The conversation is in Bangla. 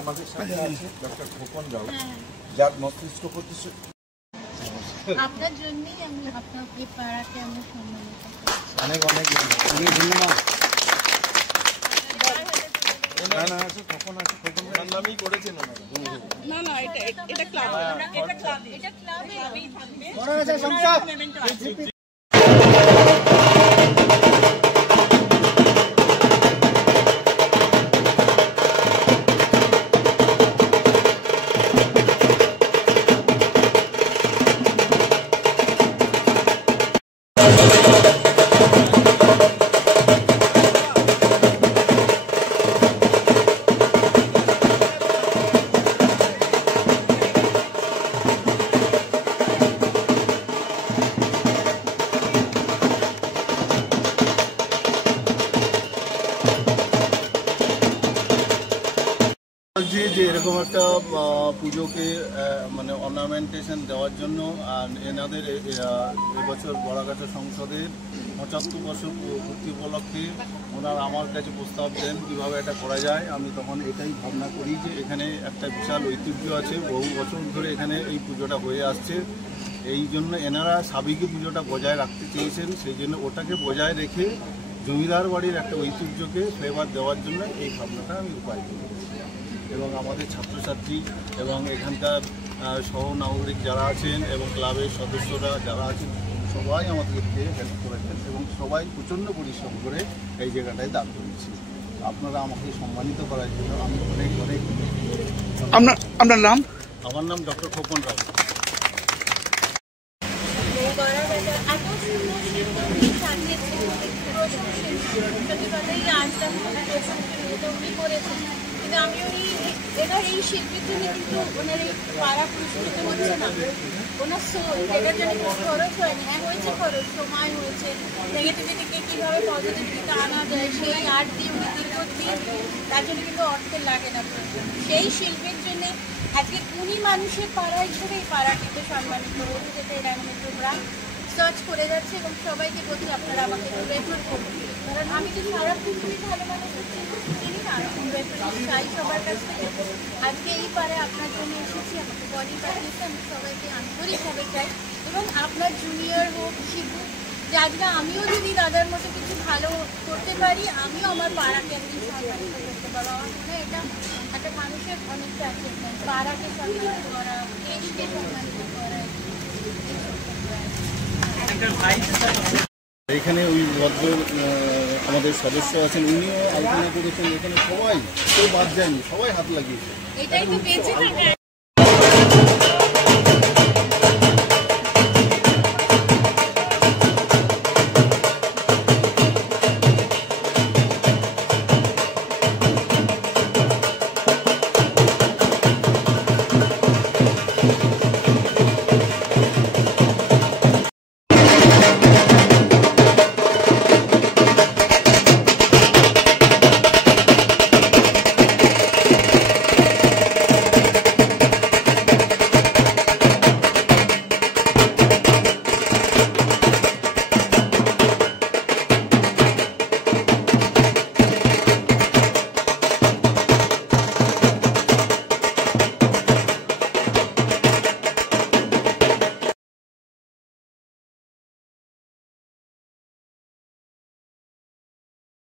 আমাদের সাথে আছে ডক্টর খোকন রাও, যার মস্তিষ্ক প্রতিষ্ঠা। আপনার জন্যই আমি আপনাকে পাড়াকে আমি সম্মানিত করছি। অনেক অনেক ধন্যবাদ। না না আছে খোকন, আছে খোকন নামই করেছেন না না এটা ক্লাব, এটা ক্লাবে থাকবে। যে এরকম একটা পুজোকে মানে অর্নামেন্টেশন দেওয়ার জন্য এনাদের এবছর বড়াগাছা সংসদের 75 বছর পূর্তি উপলক্ষে ওনারা আমার কাছে প্রস্তাব দেন কীভাবে এটা করা যায়। আমি তখন এটাই ভাবনা করি যে এখানে একটা বিশাল ঐতিহ্য আছে, বহু বছর ধরে এখানে এই পুজোটা হয়ে আসছে। এই জন্য এনারা সাবেকি পুজোটা বজায় রাখতে চেয়েছেন, সেই জন্য ওটাকে বজায় রেখে জমিদার বাড়ির একটা ঐতিহ্যকে ফ্লেভার দেওয়ার জন্য এই ভাবনাটা আমি রূপায়িত করি। এবং আমাদের ছাত্রছাত্রী এবং এখানকার সহনাগরিক যারা আছেন এবং ক্লাবের সদস্যরা যারা আছেন সবাই আমাদেরকে হেল্প করেছেন এবং সবাই প্রচণ্ড পরিশ্রম করে এই জায়গাটায় দান করেছি। আপনারা আমাকে সম্মানিত করার জন্য আমি অনেক অনেক। আপনার নাম? আমার নাম ডক্টর খোকন রাও। আমি এই শিল্পীর জন্য কিন্তু ওনার এই পাড়া পুরস্কৃত হচ্ছে না, ওনার এটার জন্য কোনো খরচ হয়নি। হ্যাঁ হয়েছে খরচ, সময় হয়েছে, নেগেটিভিটিকে কীভাবে পজিটিভিটিতে আনা যায় সেই আর্ট দিয়ে উনি দীর্ঘদিন, তার জন্য কিন্তু অর্থের লাগে না। সেই শিল্পীর জন্যে আজকে উনি মানুষের পাড়া হিসেবে এই পাড়াটিতে সম্মানিত হচ্ছে, যেটা এরা এমন প্রোগ্রাম সার্চ করে যাচ্ছে এবং সবাইকে বলছি আপনারা আমাকে রেফার করুন, কারণ আমি তো সারা পৃথিবী ভালো মানুষের চিনি না, রেফারেন্স চাই সবার কাছ থেকে। আজকে এই পারে আপনার জন্য এসেছি, আমাকে বডি পাঠিয়েছে, আমি সবাইকে আন্তরিকভাবে চাই এবং আপনার জুনিয়র হোক শিখুক যে আজকে আমিও যদি দাদার মতো কিছু ভালো করতে পারি, আমিও আমার পাড়াকে একদিন সম্মানিত করতে পারবো। আমার মনে হয় এটা একটা মানুষের অনেকটা অ্যাচিভমেন্ট, পাড়াকে সম্মানিত করা, দেশকে সম্মানিত করা। এখানে ওই ভদ্র আমাদের সদস্য আছেন, উনিও আলোচনা করেছেন। এখানে সবাই কেউ বাদ যায়নি, সবাই হাত লাগিয়েছে। এটাই তো বেঁচে থাকে।